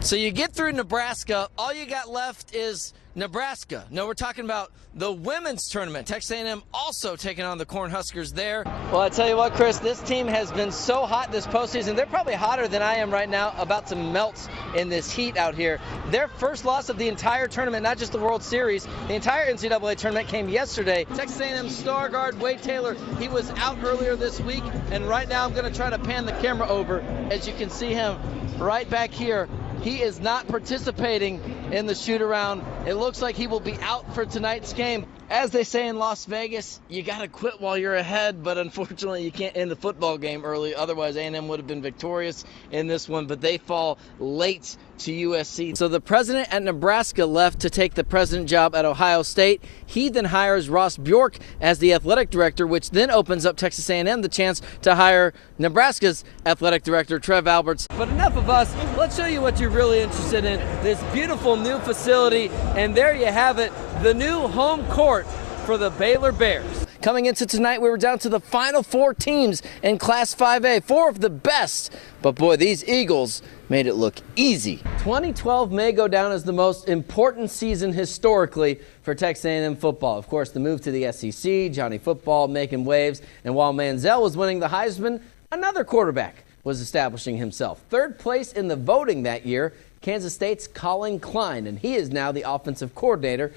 So you get through Nebraska, all you got left is Nebraska. No, we're talking about the women's tournament. Texas A&M also taking on the Cornhuskers there. Well, I tell you what, Chris, this team has been so hot this postseason. They're probably hotter than I am right now, about to melt in this heat out here. Their first loss of the entire tournament, not just the World Series, the entire NCAA tournament came yesterday. Texas A&M star guard Wade Taylor, he was out earlier this week, and right now I'm going to try to pan the camera over. As you can see him right back here, he is not participating in the shoot-around. It looks like he will be out for tonight's game. As they say in Las Vegas, you got to quit while you're ahead, but unfortunately you can't end the football game early. Otherwise, A&M would have been victorious in this one, but they fall late to USC. So the president at Nebraska left to take the president job at Ohio State. He then hires Ross Bjork as the athletic director, which then opens up Texas A&M the chance to hire Nebraska's athletic director, Trev Alberts. But enough of us. Let's show you what you're really interested in. This beautiful new facility, and there you have it, the new home court for the Baylor Bears. Coming into tonight, we were down to the final 4 teams in Class 5A, 4 of the best. But boy, these Eagles made it look easy. 2012 may go down as the most important season historically for Texas A&M football. Of course, the move to the SEC, Johnny Football making waves, and while Manziel was winning the Heisman, another quarterback was establishing himself. 3rd place in the voting that year, Kansas State's Colin Klein, and he is now the offensive coordinator.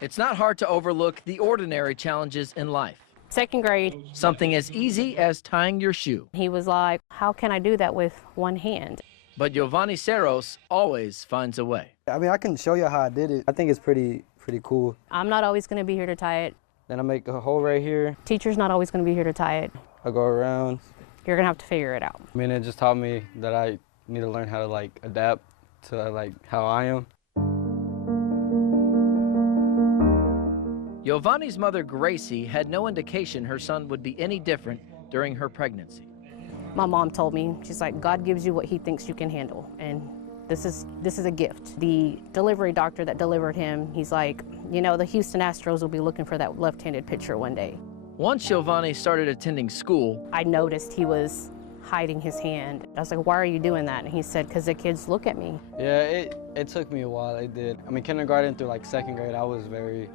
It's not hard to overlook the ordinary challenges in life. 2nd grade. Something as easy as tying your shoe. He was like, how can I do that with one hand? But Giovanni Ceros always finds a way. I mean, I can show you how I did it. I think it's pretty cool. I'm not always going to be here to tie it. Then I make a hole right here. Teacher's not always going to be here to tie it. I go around. You're going to have to figure it out. I mean, it just taught me that I need to learn how to, adapt to, how I am. Giovanni's mother, Gracie, had no indication her son would be any different during her pregnancy. My mom told me, she's like, God gives you what he thinks you can handle, and this is a gift. The delivery doctor that delivered him, he's like, you know, the Houston Astros will be looking for that left-handed pitcher one day. Once Giovanni started attending school, I noticed he was hiding his hand. I was like, why are you doing that? And he said, because the kids look at me. Yeah, it took me a while, it did. I mean, kindergarten through 2nd grade, I was very,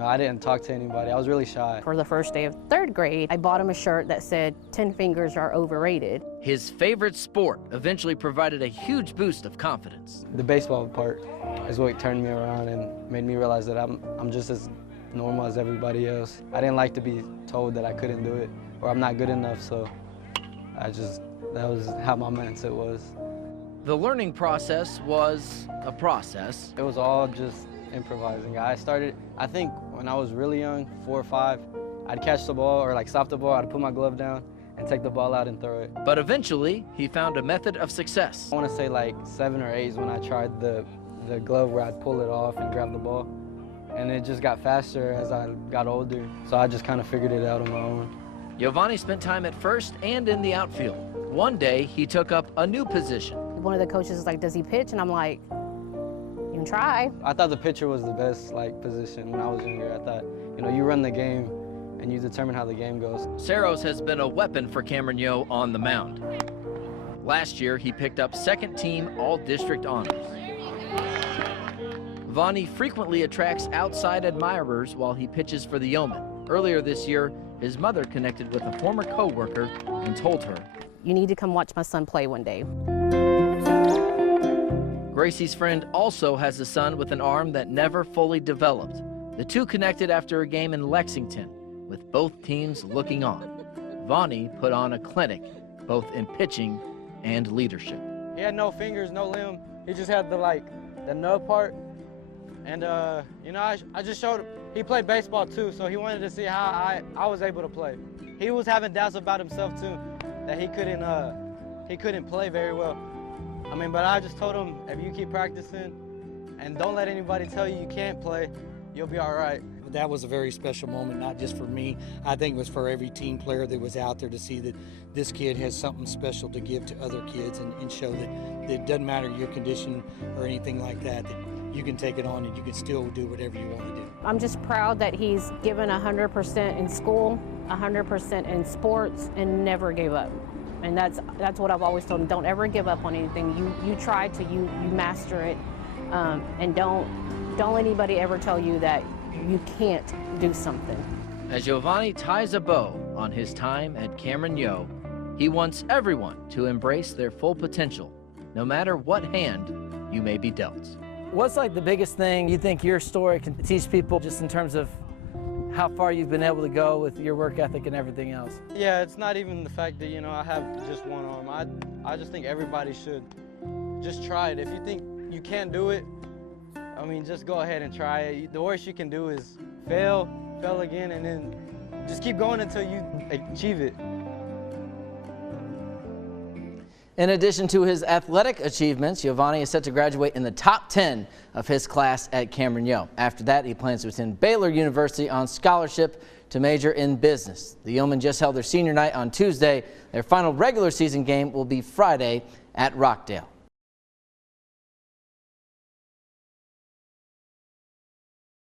I didn't talk to anybody. I was really shy. For the first day of 3rd grade, I bought him a shirt that said, 10 fingers are overrated. His favorite sport eventually provided a huge boost of confidence. The baseball part is what turned me around and made me realize that I'm just as normal as everybody else. I didn't like to be told that I couldn't do it or I'm not good enough, so that was how my mindset was. The learning process was a process. It was all just improvising. I think when I was really young, 4 or 5, I'd catch the ball or stop the ball, I'd put my glove down and take the ball out and throw it. But eventually, he found a method of success. I want to say 7 or 8 is when I tried the glove where I'd pull it off and grab the ball. And it just got faster as I got older, so I just kind of figured it out on my own. Giovanni spent time at first and in the outfield. One day, he took up a new position. One of the coaches was like, does he pitch? And I'm like, you can try. I thought the pitcher was the best position when I was younger. I thought, you run the game and you determine how the game goes. Ceros has been a weapon for Cameron Yo on the mound. Last year, he picked up 2nd team All-District honors. Vonnie frequently attracts outside admirers while he pitches for the Yeomen. Earlier this year, his mother connected with a former co-worker and told her, you need to come watch my son play one day. Gracie's friend also has a son with an arm that never fully developed. The two connected after a game in Lexington, with both teams looking on. Vonnie put on a clinic, both in pitching and leadership. He had no fingers, no limb. He just had the nub part. And, I just showed him. He played baseball too, so he wanted to see how I was able to play. He was having doubts about himself too, that he couldn't play very well. But I just told him, if you keep practicing and don't let anybody tell you can't play, you'll be all right. That was a very special moment, not just for me. I think it was for every team player that was out there to see that this kid has something special to give to other kids and show that it doesn't matter your condition or anything like that you can take it on and you can still do whatever you want to do. I'm just proud that he's given 100% in school, 100% in sports, and never gave up. And that's what I've always told him. Don't ever give up on anything. You try till you master it, and don't let anybody ever tell you that you can't do something. As Giovanni ties a bow on his time at Cameron Yo, he wants everyone to embrace their full potential, no matter what hand you may be dealt. What's like the biggest thing you think your story can teach people, just in terms of how far you've been able to go with your work ethic and everything else? Yeah, it's not even the fact that, I have just one arm. I just think everybody should just try it. If you think you can't do it, I mean, just go ahead and try it. The worst you can do is fail again, and then just keep going until you achieve it. In addition to his athletic achievements, Giovanni is set to graduate in the top 10 of his class at Cameron Yo. After that, he plans to attend Baylor University on scholarship to major in business. The Yeomen just held their senior night on Tuesday. Their final regular season game will be Friday at Rockdale.